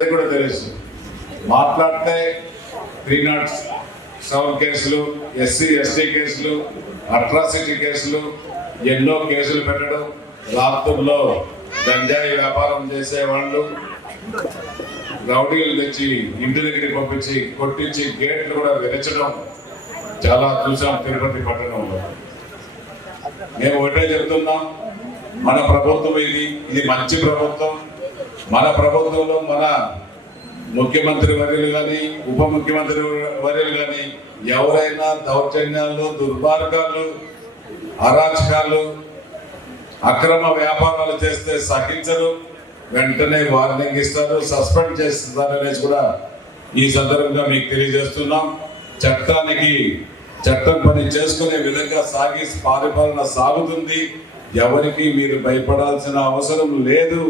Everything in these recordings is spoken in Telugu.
కూడా తెలుసు. మాట్లాడితే 307 కేసులు, ఎస్సీ ఎస్టీ కేసులు, అట్రాసిటీ కేసులు, ఎన్నో కేసులు పెట్టడం, రాత్రుల్లో గంజాయి వ్యాపారం చేసేవాళ్ళు రౌడీలు తెచ్చి ఇంటి దగ్గరికి పంపించి కొట్టించి గేట్లు కూడా విరచడం చాలా చూసాం తిరుపతి పట్టణంలో. మేము ఒకటే చెప్తున్నాం, మన ప్రభుత్వం ఇది మంచి ప్రభుత్వం. మన ప్రభుత్వంలో మన ముఖ్యమంత్రి వర్యులు కానీ ఉప ముఖ్యమంత్రి వర్యులు కానీ ఎవరైనా దౌర్జన్యాలు, దుర్మార్గాలు, అరాచకాలు, అక్రమ వ్యాపారాలు చేస్తే సహించరు, వెంటనే వార్నింగ్ ఇస్తారు, సస్పెండ్ చేస్తారు అనేసి కూడా ఈ సందర్భంగా మీకు తెలియజేస్తున్నాం. చట్టం పని చేసుకునే విధంగా పరిపాలన సాగుతుంది. ఎవరికి మీరు భయపడాల్సిన అవసరం లేదు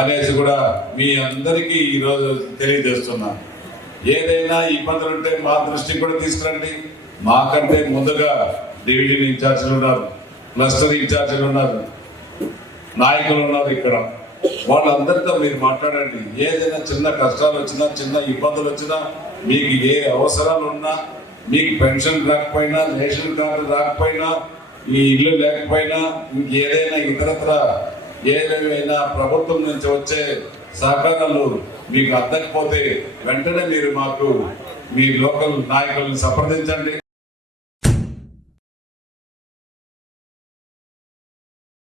అనేసి కూడా మీ అందరికీ ఈరోజు తెలియజేస్తున్నాను. ఏదైనా ఇబ్బందులు ఉంటే మా దృష్టికి కూడా తీసుకురండి. మాకంటే ముందుగా డివిజన్ ఇన్ఛార్జీలు ఉన్నారు, క్లస్టర్ ఇన్ఛార్జీలు ఉన్నారు, నాయకులు ఉన్నారు. ఇక్కడ వాళ్ళందరితో మీరు మాట్లాడండి. ఏదైనా చిన్న కష్టాలు వచ్చినా, చిన్న ఇబ్బందులు వచ్చినా, మీకు ఏ అవసరాలు ఉన్నా, మీకు పెన్షన్ రాకపోయినా, రేషన్ కార్డు రాకపోయినా, ఈ ఇల్లు లేకపోయినా, ఇంకేదైనా ఇతరత్ర ఏదైనా ప్రభుత్వం నుంచి వచ్చే సహకారాలు మీకు అందకపోతే వెంటనే మీరు మాకు మీ లోకల్ నాయకులను సంప్రదించండి.